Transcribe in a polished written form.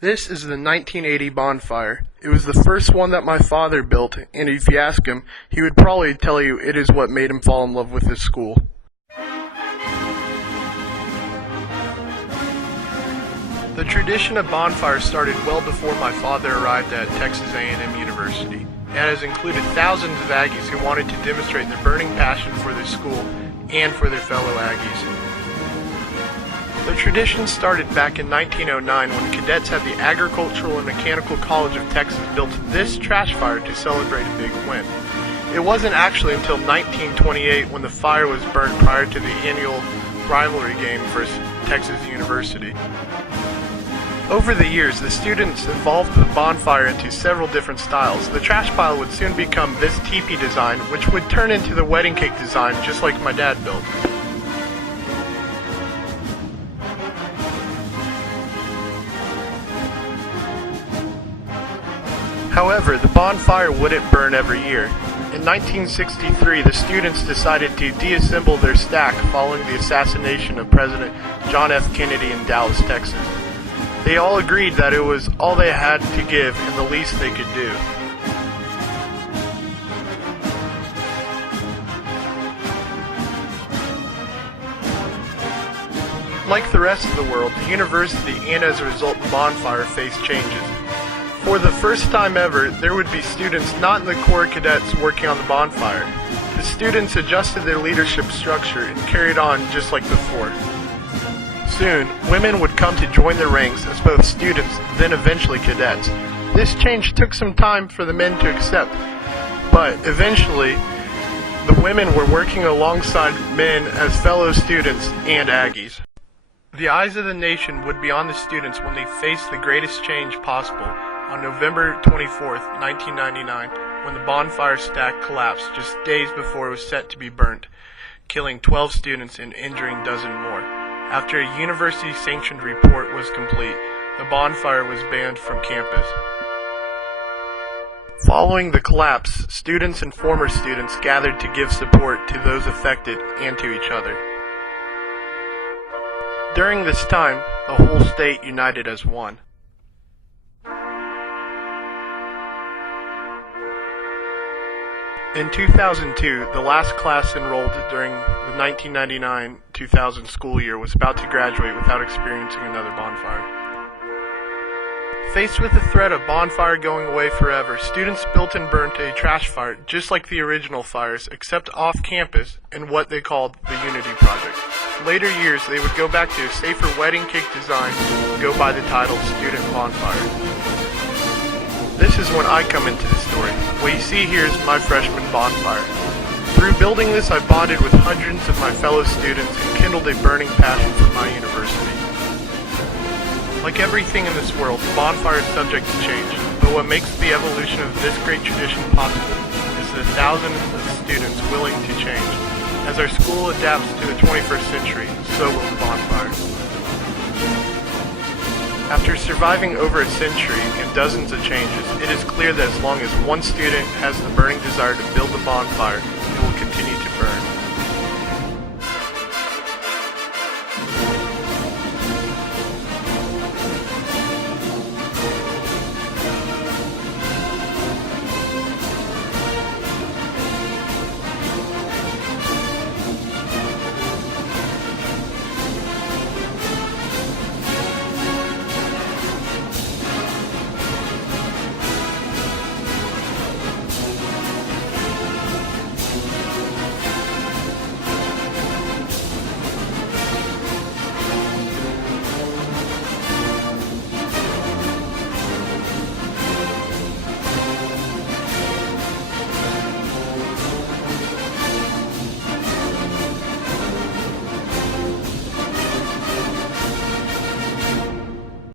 This is the 1980 bonfire. It was the first one that my father built, and if you ask him, he would probably tell you it is what made him fall in love with his school. The tradition of bonfires started well before my father arrived at Texas A&M University. It has included thousands of Aggies who wanted to demonstrate their burning passion for their school and for their fellow Aggies. The tradition started back in 1909 when cadets at the Agricultural and Mechanical College of Texas built this trash fire to celebrate a big win. It wasn't actually until 1928 when the fire was burnt prior to the annual rivalry game versus Texas University. Over the years, the students evolved the bonfire into several different styles. The trash pile would soon become this teepee design, which would turn into the wedding cake design just like my dad built. However, the bonfire wouldn't burn every year. In 1963, the students decided to deassemble their stack following the assassination of President John F. Kennedy in Dallas, Texas. They all agreed that it was all they had to give and the least they could do. Like the rest of the world, the university and as a result the bonfire faced changes. For the first time ever, there would be students not in the Corps cadets working on the bonfire. The students adjusted their leadership structure and carried on just like before. Soon, women would come to join the ranks as both students, then eventually cadets. This change took some time for the men to accept, but eventually, the women were working alongside men as fellow students and Aggies. The eyes of the nation would be on the students when they faced the greatest change possible on November 24, 1999, when the bonfire stack collapsed just days before it was set to be burnt, killing 12 students and injuring a dozen more. After a university-sanctioned report was complete, the bonfire was banned from campus. Following the collapse, students and former students gathered to give support to those affected and to each other. During this time, the whole state united as one. In 2002, the last class enrolled during the 1999-2000 school year was about to graduate without experiencing another bonfire. Faced with the threat of bonfire going away forever, students built and burnt a trash fire just like the original fires, except off campus in what they called the Unity Project. Later years, they would go back to a safer wedding cake design and go by the title Student Bonfire. This is when I come into the story. What you see here is my freshman bonfire. Through building this, I bonded with hundreds of my fellow students and kindled a burning passion for my university. Like everything in this world, the bonfire is subject to change, but what makes the evolution of this great tradition possible is the thousands of students willing to change. As our school adapts to the 21st century, so will the bonfire. After surviving over a century and dozens of changes, it is clear that as long as one student has the burning desire to build the bonfire,